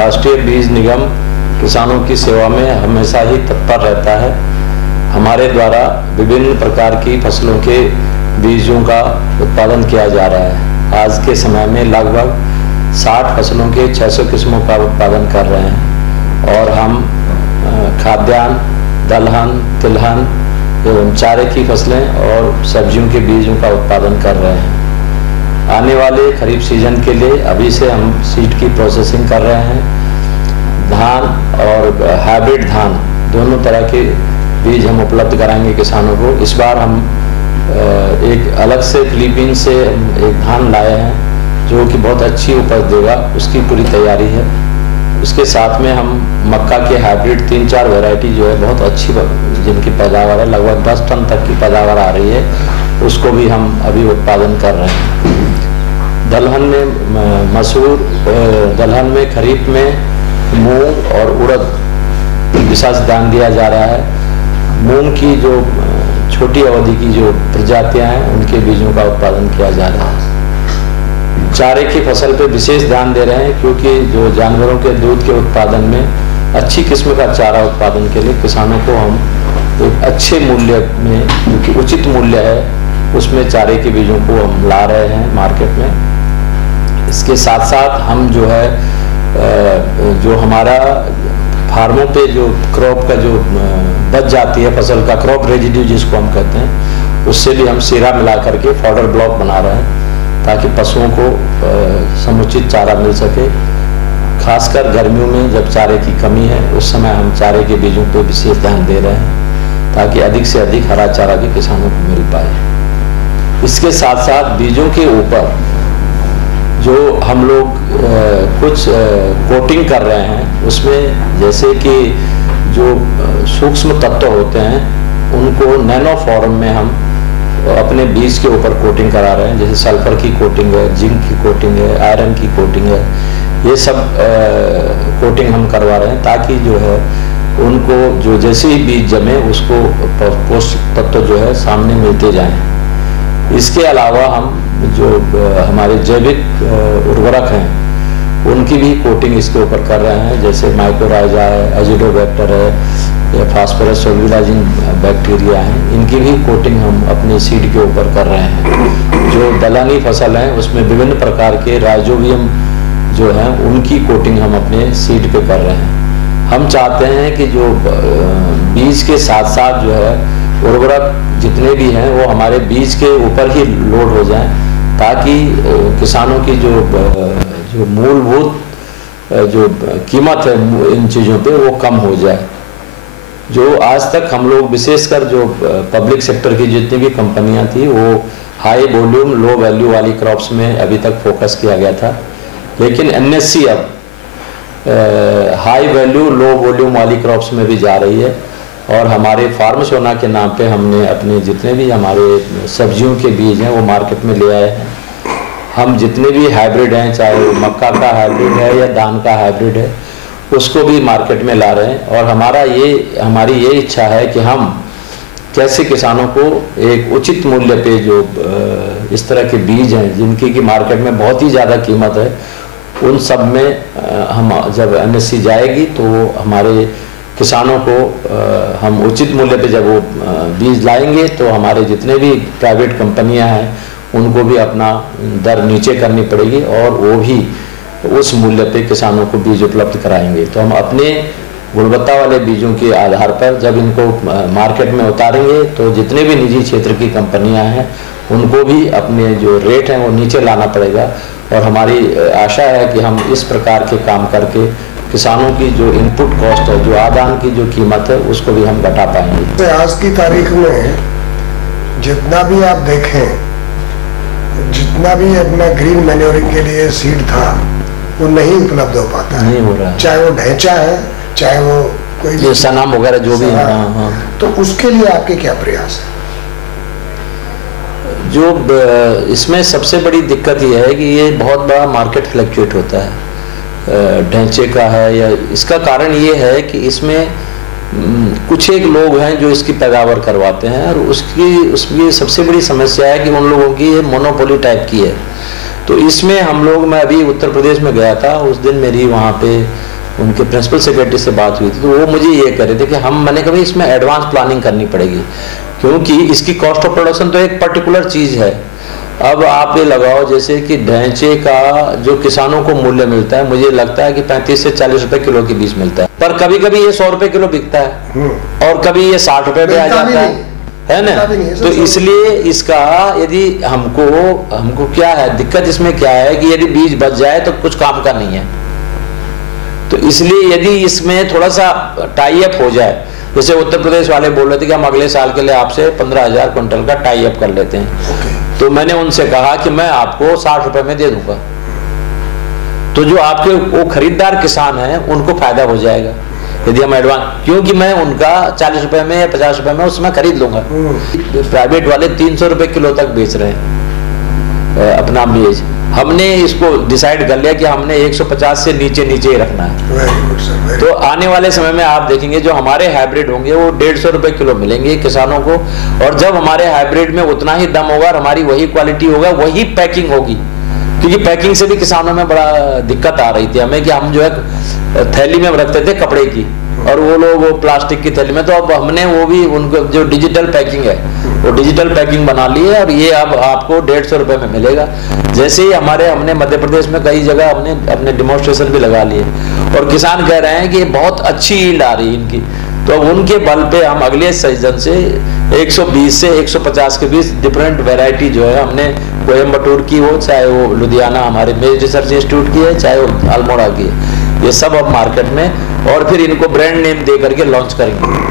राष्ट्रीय बीज निगम किसानों की सेवा में हमेशा ही तत्पर रहता है। हमारे द्वारा विभिन्न प्रकार की फसलों के बीजों का उत्पादन किया जा रहा है। आज के समय में लगभग 60 फसलों के 600 किस्मों का उत्पादन कर रहे हैं और हम खाद्यान्न, दलहन, तिलहन एवं चारे की फसलें और सब्जियों के बीजों का उत्पादन कर रहे हैं। आने वाले खरीफ सीजन के लिए अभी से हम सीड की प्रोसेसिंग कर रहे हैं। धान और हाइब्रिड धान दोनों तरह के बीज हम उपलब्ध कराएंगे किसानों को। इस बार हम एक अलग से फिलीपींस से एक धान लाए हैं जो कि बहुत अच्छी उपज देगा, उसकी पूरी तैयारी है। उसके साथ में हम मक्का के हाइब्रिड 3-4 वैरायटी जो है बहुत अच्छी जिनकी पैदावार है, लगभग 10 टन तक की पैदावार आ रही है, उसको भी हम अभी उत्पादन कर रहे हैं। दलहन में मसूर, दलहन में खरीफ में मूंग और उड़द विशेष ध्यान दिया जा रहा है। मूंग की जो छोटी अवधि की जो प्रजातियां हैं उनके बीजों का उत्पादन किया जा रहा है। चारे की फसल पे विशेष ध्यान दे रहे हैं क्योंकि जो जानवरों के दूध के उत्पादन में अच्छी किस्म का चारा उत्पादन के लिए किसानों को हम एक अच्छे मूल्य में, क्योंकि उचित मूल्य है, उसमें चारे के बीजों को हम ला रहे हैं मार्केट में। इसके साथ साथ हम जो है जो हमारा फार्मों पे जो क्रॉप का जो बच जाती है फसल का, क्रॉप रेजिड्यू जिसको हम कहते हैं, उससे भी हम सीरा मिला करके फॉडर ब्लॉक बना रहे हैं ताकि पशुओं को समुचित चारा मिल सके। खासकर गर्मियों में जब चारे की कमी है उस समय हम चारे के बीजों पे विशेष ध्यान दे रहे हैं ताकि अधिक से अधिक हरा चारा भी किसानों को मिल पाए। इसके साथ साथ बीजों के ऊपर जो हम लोग कुछ कोटिंग कर रहे हैं, उसमें जैसे कि जो सूक्ष्म तत्व होते हैं उनको नैनो फॉर्म में हम अपने बीज के ऊपर कोटिंग करा रहे हैं। जैसे सल्फर की कोटिंग है, जिंक की कोटिंग है, आयरन की कोटिंग है, ये सब कोटिंग हम करवा रहे हैं ताकि जो है उनको जो जैसे ही बीज जमे उसको पोषक तत्व जो है सामने मिलते जाएं। इसके अलावा हम जो हमारे जैविक उर्वरक हैं उनकी भी कोटिंग इसके ऊपर कर रहे हैं, जैसे माइक्रोराइजा है, एजिडोबैक्टर है या फास्फोरस सोल्युलाइजिंग बैक्टीरिया हैं, इनकी भी कोटिंग हम अपने सीड के ऊपर कर रहे हैं। जो दलहनी फसल है उसमें विभिन्न प्रकार के राइजोबियम जो हैं उनकी कोटिंग हम अपने सीड पे कर रहे हैं। हम चाहते हैं कि जो बीज के साथ साथ जो है उर्वरक जितने भी हैं वो हमारे बीज के ऊपर ही लोड हो जाएं ताकि किसानों की जो मूलभूत जो कीमत है इन चीज़ों पे वो कम हो जाए। जो आज तक हम लोग विशेषकर जो पब्लिक सेक्टर की जितनी भी कंपनियां थी वो हाई वॉल्यूम लो वैल्यू वाली क्रॉप्स में अभी तक फोकस किया गया था, लेकिन एनएससी अब हाई वैल्यू लो वॉल्यूम वाली क्रॉप्स में भी जा रही है। और हमारे फार्म सोना के नाम पे हमने अपने जितने भी हमारे सब्जियों के बीज हैं वो मार्केट में ले आए हैं। हम जितने भी हाइब्रिड हैं, चाहे वो मक्का का हाइब्रिड है या धान का हाइब्रिड है, उसको भी मार्केट में ला रहे हैं। और हमारी ये इच्छा है कि हम कैसे किसानों को एक उचित मूल्य पे जो इस तरह के बीज हैं जिनकी की मार्केट में बहुत ही ज़्यादा कीमत है, उन सब में हम जब एनएससी जाएगी तो हमारे किसानों को हम उचित मूल्य पे जब वो बीज लाएंगे तो हमारे जितने भी प्राइवेट कंपनियां हैं उनको भी अपना दर नीचे करनी पड़ेगी और वो भी उस मूल्य पे किसानों को बीज उपलब्ध कराएंगे। तो हम अपने गुणवत्ता वाले बीजों के आधार पर जब इनको मार्केट में उतारेंगे तो जितने भी निजी क्षेत्र की कंपनियां हैं उनको भी अपने जो रेट हैं वो नीचे लाना पड़ेगा। और हमारी आशा है कि हम इस प्रकार के काम करके किसानों की जो इनपुट कॉस्ट है, जो आदान की जो कीमत है, उसको भी हम घटा पाएंगे। आज की तारीख में जितना भी आप देखें, जितना भी अपना ग्रीन मैन्योरिंग के लिए सीड था वो नहीं उपलब्ध हो पाता, नहीं हो रहा, चाहे वो ढैंचा है, चाहे वो कोई सनाम वगैरह जो भी है। हाँ। तो उसके लिए आपके क्या प्रयास है? जो इसमें सबसे बड़ी दिक्कत यह है कि ये बहुत बड़ा मार्केट फ्लक्चुएट होता है ढांचे का है, या इसका कारण ये है कि इसमें कुछ एक लोग हैं जो इसकी पैदावार करवाते हैं और उसकी सबसे बड़ी समस्या है कि उन लोगों की ये मोनोपोली टाइप की है। तो इसमें हम लोग, मैं अभी उत्तर प्रदेश में गया था, उस दिन मेरी वहाँ पे उनके प्रिंसिपल सेक्रेटरी से बात हुई थी, तो वो मुझे ये कह रहे थे कि मैंने कहा इसमें एडवांस प्लानिंग करनी पड़ेगी, क्योंकि इसकी कॉस्ट ऑफ प्रोडक्शन तो एक पर्टिकुलर चीज़ है। अब आप ये लगाओ जैसे कि ढैंचे का जो किसानों को मूल्य मिलता है, मुझे लगता है कि 35 से 40 रुपए किलो के बीच मिलता है, पर कभी कभी ये 100 रुपए किलो बिकता है और कभी ये 60 रुपए पे आ जाता है ना। तो इसलिए इसका यदि हमको क्या है दिक्कत, इसमें क्या है कि यदि बीज बच जाए तो कुछ काम का नहीं है। तो इसलिए यदि इसमें थोड़ा सा टाई अप हो जाए, जैसे उत्तर प्रदेश वाले बोल रहे थे कि हम अगले साल के लिए आपसे 15,000 क्विंटल का टाई अप कर लेते हैं, तो मैंने उनसे कहा कि मैं आपको 60 रुपए में दे दूंगा, तो जो आपके वो खरीदार किसान हैं उनको फायदा हो जाएगा यदि हम एडवांस, क्योंकि मैं उनका 40 रुपए में या 50 रुपए में उसमें खरीद लूंगा। प्राइवेट वाले 300 रुपए किलो तक बेच रहे हैं अपना बीज। हमने इसको डिसाइड कर लिया कि हमने 150 से नीचे ही रखना है। तो आने वाले समय में आप देखेंगे जो हमारे हाइब्रिड होंगे वो 150 रुपए किलो मिलेंगे किसानों को, और जब हमारे हाइब्रिड में उतना ही दम होगा, हमारी वही क्वालिटी होगा, वही पैकिंग होगी, क्योंकि पैकिंग से भी किसानों में बड़ा दिक्कत आ रही थी हमें कि हम जो है थैली में रखते थे कपड़े की और वो लोग वो प्लास्टिक की थैली में। तो अब हमने वो भी उनको जो डिजिटल पैकिंग है वो डिजिटल पैकिंग बना ली है और ये अब आपको 150 रुपए में मिलेगा। जैसे ही हमने मध्य प्रदेश में कई जगह हमने अपने डिमोन्स्ट्रेशन भी लगा लिए और किसान कह रहे हैं कि बहुत अच्छी यील्ड आ रही है इनकी, तो अब उनके बल पे हम अगले सीजन से 120 से 150 के बीच डिफरेंट वैरायटी जो है हमने कोयम्बटूर की हो, चाहे वो लुधियाना हमारे मेज रिसर्च इंस्टीट्यूट की है, चाहे वो अल्मोड़ा की है, ये सब अब मार्केट में, और फिर इनको ब्रांड नेम दे करके लॉन्च करेंगे।